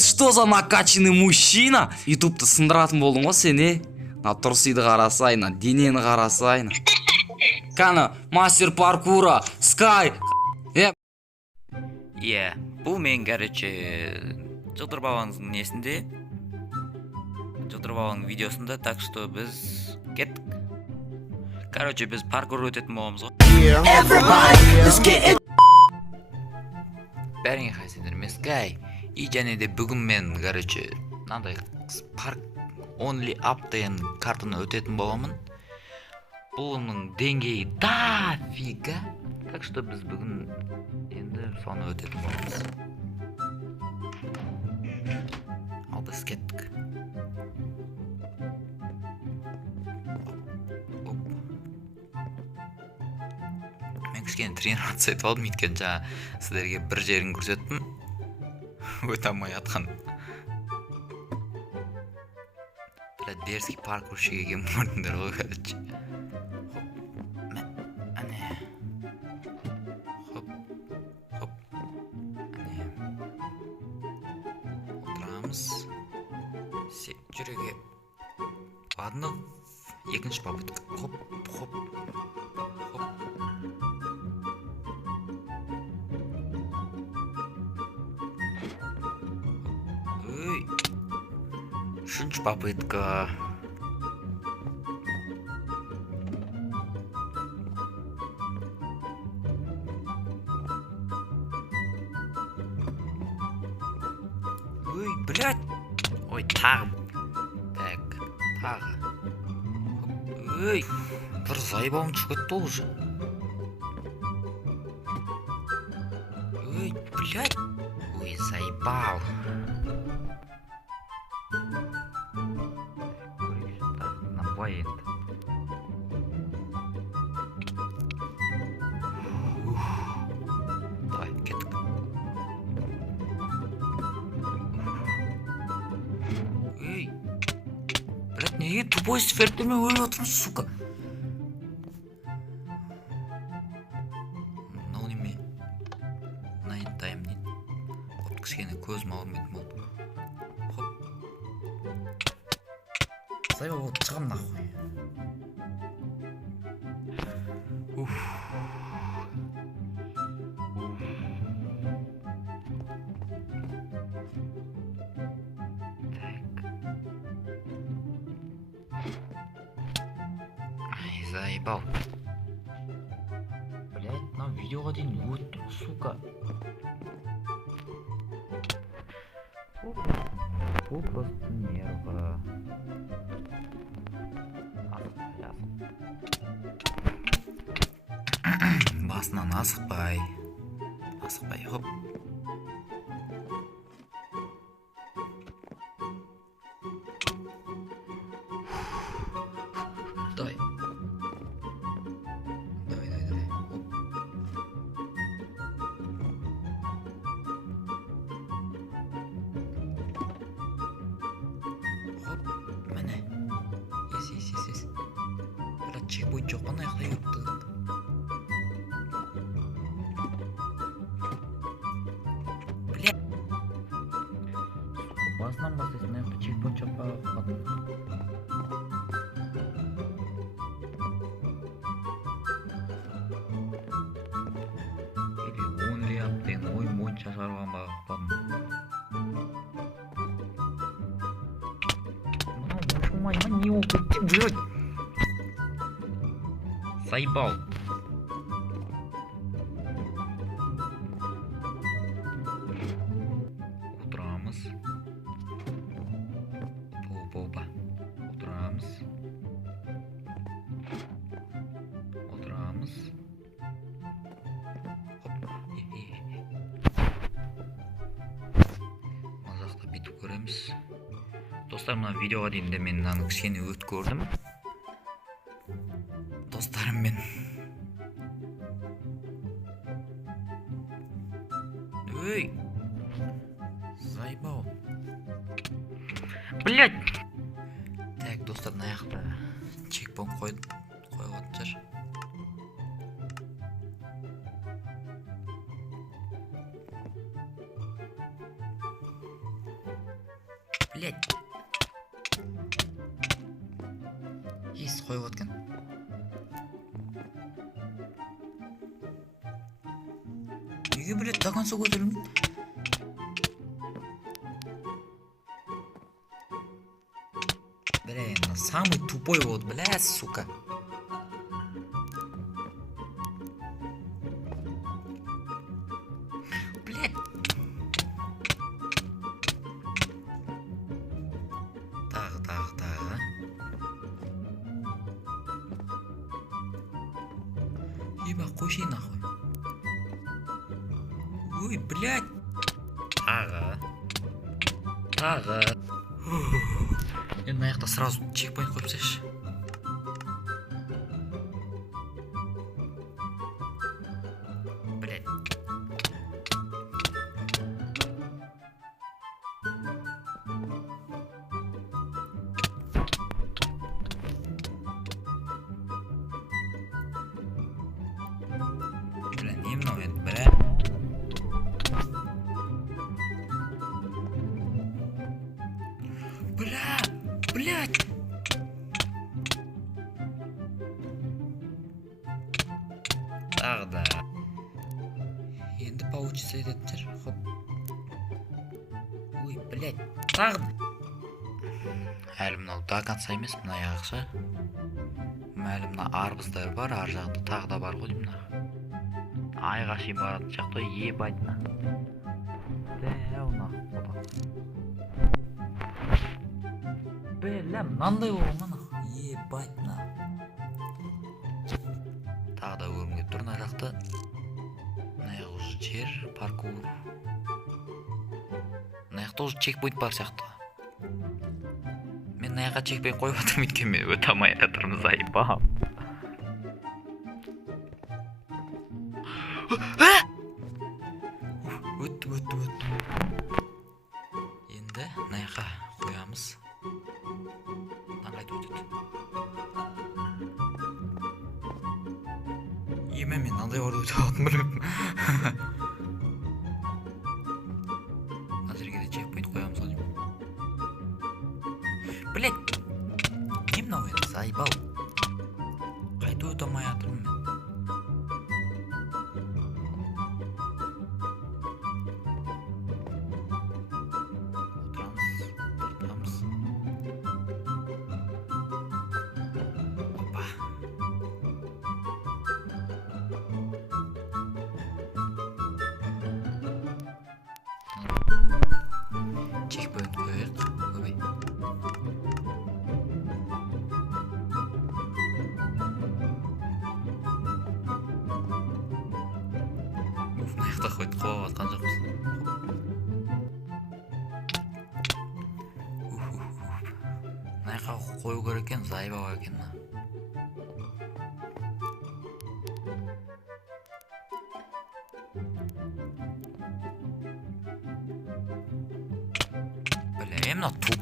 Что за накачанный мужчина? Ютубты сындыратын болдың ғой сен, На тұрсыйды қарасай, на денені қарасай. Кәні, мастер паркура, скай. Иә, бұл мен, короче, жылдырбауыңыздың несінде, жылдырбауың видеосында, так что біз кеттік. Короче, біз паркур өтетін боламыз ғой. Бәріңе қайсендер, мен скай. И және де бүгін мен, короче, мынандай парк only up деген картаны өтетін боламын. Бұның деңгейі дофига. Так что біз бүгін енді соны өтетін боламыз. Ал біз кеттік. Мен кішкене тренироваться етіп алдым, өйткені жаңа сіздерге бір жерін көрсеттім. Өте алмай атқан. Дерзкий паркурщик екен көрдіңдер ғой, короче. Хоп. Әне. Отырамыз. Жүреге. Ладно, екінші попытка. Хоп. Үшінші попытка. Ой, блядь. Ой, тағы. Так, тағы. Ой, бір заебауым шығып кетті уже. Ой, блядь. Ой, заебал. Давай, кеттік. Ей, блядь, неге тупой сфертіме өлі отырмыз, сука? Мынау неме? Найын тайым дейді. Хоп, кішкене көзім ауырмайтын болды. Хоп. Сайба болды, шығам нахуй. Ай, заебал. Блядь, мынау видеоға дейін өттім, сука. Попросту нервы. Басынан асықпай, хоп. Давай. Хоп, мәне. Ес. Бірақ чекпойнт жоқ, қана аяқтай өтті. Басынан бастайсың, аяқта чекпойнт жоқ па? Или only up деген ойын бойынша шығарған ба қақпадым. Мынау ұшылмай не ол кетті, блядь? Заебал. Отырамыз. Опа. Отырамыз. Хоп. Мазақты битіп көреміз. Достар, мына видеоға дейін де мен мынаны кішкене өт көрдім. Достарым мен. Ой. Заебал. Блядь. Так, достар, мына жақта чекпоинт қойылатын шығар. Блять. Ес қойып отқан. Неге, блять, до конца көтерілмейді? Бля, самый тупой вот, бля, сука. Блядь. Тағы. Еба, қойшай нахуй. Ой, блядь. Тағы. Енді мына жақта сразу чекпоинт қойып тастайыншы. Блядь. Бля, не мынау енді, бля. Блядь. Тағы да. Енді получится ететтер. Хоп. Ой, блядь. Тағы. Әлі мынау до конца емес, мына яғысы. Әлі мына арбыздар бар, ар жағында тағы да бар ғой мына. Айға шейін баратын жақта ебать на. Дәу на. Бля, мынандай болған мына. Ебать на. Тағы да көрінген тұр мына жақта. Мына жақ уже жер, паркур. Мына жақта уже чекпоинт бар сияқты. Мен мына жаққа чекпоинт қойып жатырмын, өйткені мен өте алмай жатырмын, заебал. Өтті. Енді мына жаққа қоямыз. Қайтып өтеді. Мен мынандай орда өте алатын білмеппін. Қазірге де чекпоинт қоямыз ғой деймін. Блять! Не мынау енді, заебал. Қайтып өте алмай жатырмын мен. Чекпоинт қояйық. Көбей. Мына жақта қойып жатқан жоқпыз. Мына жаққа қою керек екен, заебал екен. Мына туп.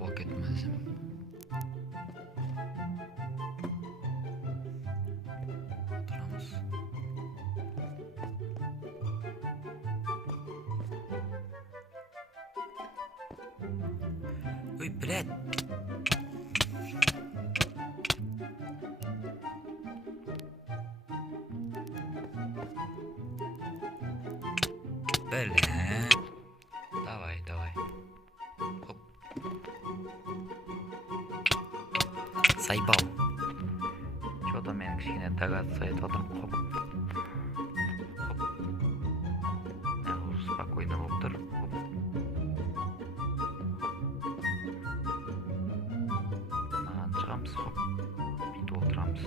Қол кетмесім. Отырамыз. Ой, блядь. Бля. Давай. Хоп. Сайбал. Что-то мен кішкене догадаться етіп отырмын. Хоп. Уже спокойно болып тұр. Хоп. Мынаған шығамыз. Хоп. Бүйтіп отырамыз.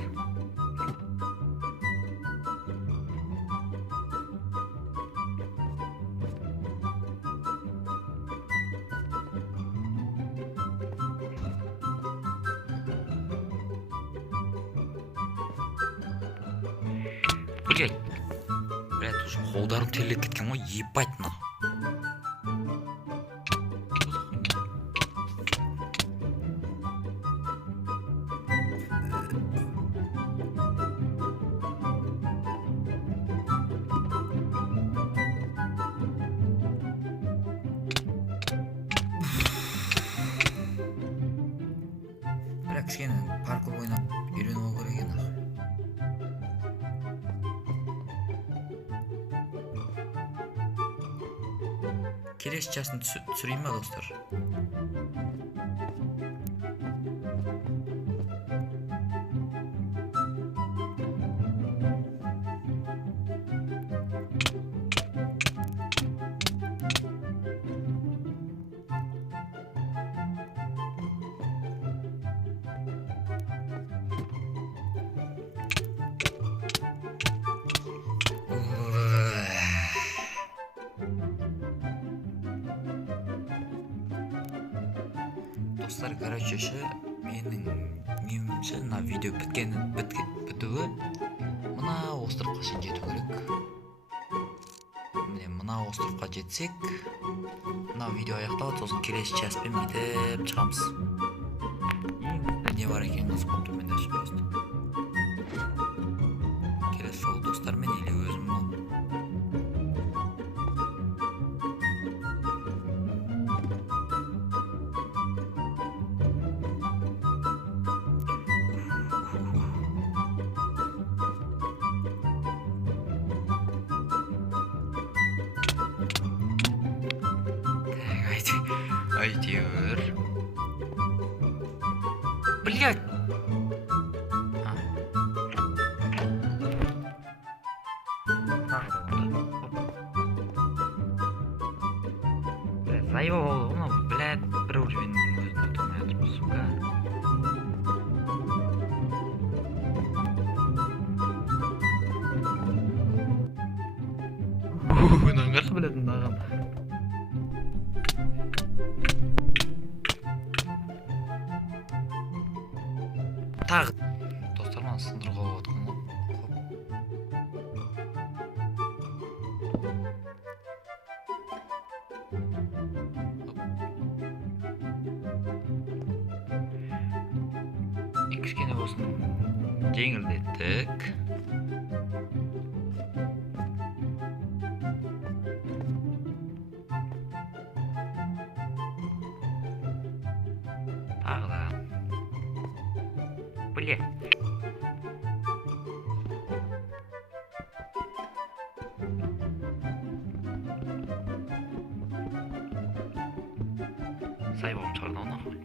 Блядь, уже қолдарым терлеп кеткен ғой, ебать на. келесі частын түсірейін ба достар? Достар, короче, менің немімше мына видео бітуі мына островқа шейін жету керек. Міне мына островқа жетсек, мына видео аяқталады, сосын келесі частпен бүйтіп шығамыз. Не бар екен қызық болып тұр менде просто. Келесі жолы достармен или өзім бол. Әйтеуір. Блядь. Заебал болды, мынау, блядь, бір уровеньнің өзін өте алмай жатырмыз, сука. Мынаны қарсы білетін мынаған. Тағы достар, мана сындырып қойып отқан ғой. Кішкене болсын жеңілдеттік. Тағы да. Бле. Сайбауым шығарды оны қой.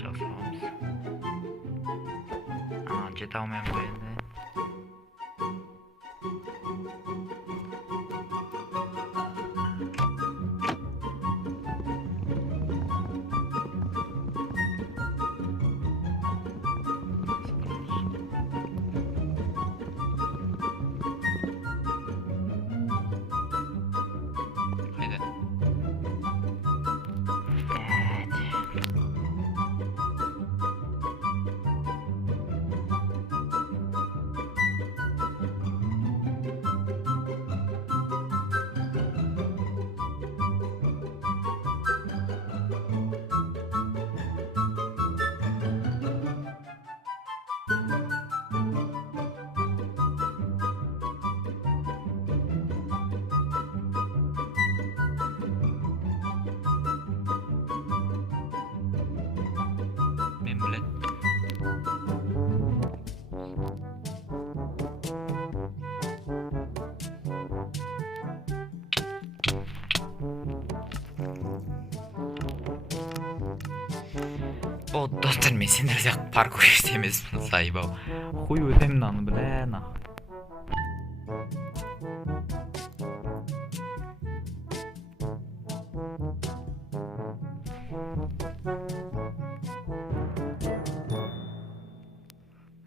Жасауымыз. Жете алмайым ғой енді. Мен білет. О, достар, мен сендерде паркурист емеспін, сайбау. Хуй өтемін аны, біле, нахуй.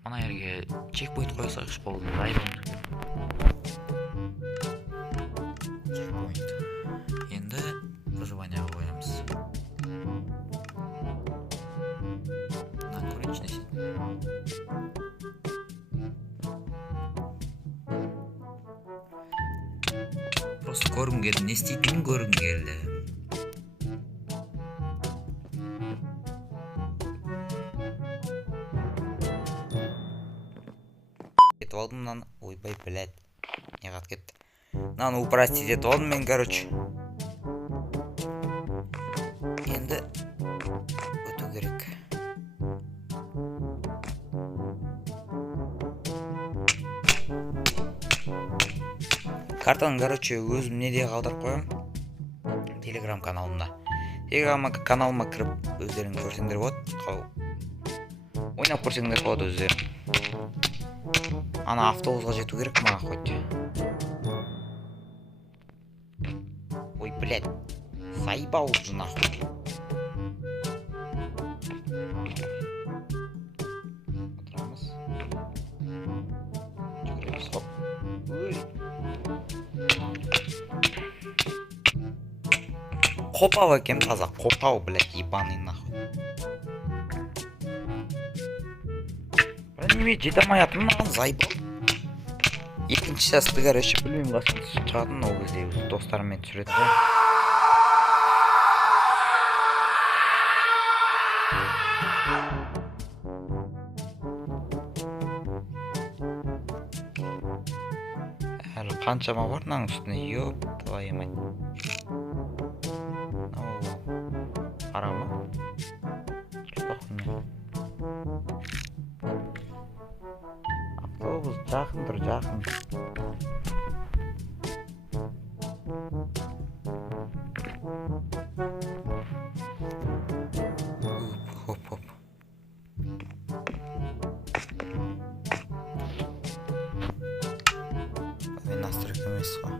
Мына жерге чекпоинт қойсайықшы болды, сайбау. Чекпоинт. Енді выживанияға қоямыз. Просто көргім келді, не істейтінін көргім келді. Кетіп алдым мынаны, ойбай, блядь, не қат кетті. Мынаны упростить етіп алдым мен, короче. Енді өту керек. Картаны, короче, өзім неде қалдырып қоямын. Телеграм каналымда. Телеграм каналыма кіріп өздерің көрсеңдер болады. Ойнап көрсеңдер болады өздерің. Ана автобусқа жету керек маған хоть. Ой, блядь. Заебал уже нахуй. Отырамыз. Жүгіреміз, хоп. Ой. Қопау екен таза, қопау, блядь, ебаный нахуй. Неме жете алмайатырмын маған заебал. Екінші жасты, короче, білмеймін қашан шығатын ол кезде достарыммен түсіретін ғой. Әлі қаншама бар мынаның үстіне, ёп твою мать. Қара ма? Автобус жақын тұр, жақын. Хоп-хоп. Мен настройка емес қой.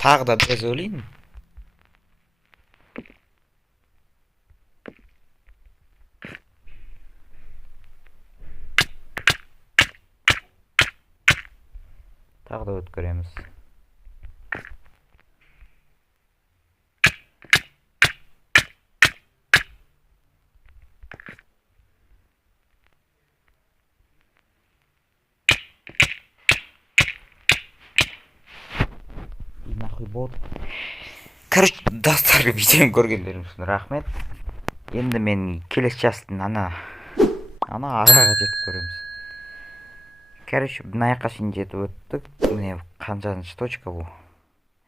Тағы да біз ойлайын. Тағы да өткіреміз. Нахуй болды. Короче, достар, видеоны көргендерің үшін рахмет. Енді мен келесі жастың ана араға жетіп көреміз. Короче, мына жаққа шейін жетіп өттік. Міне қаншаншы точка бұл.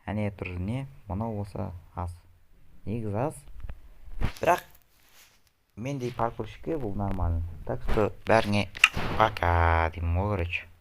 Әне тұр не? Мынау болса аз. Негізі аз. Бірақ мендей паркурщикке бұл нормально. Так что бәріңе пока деймін ғой, короче.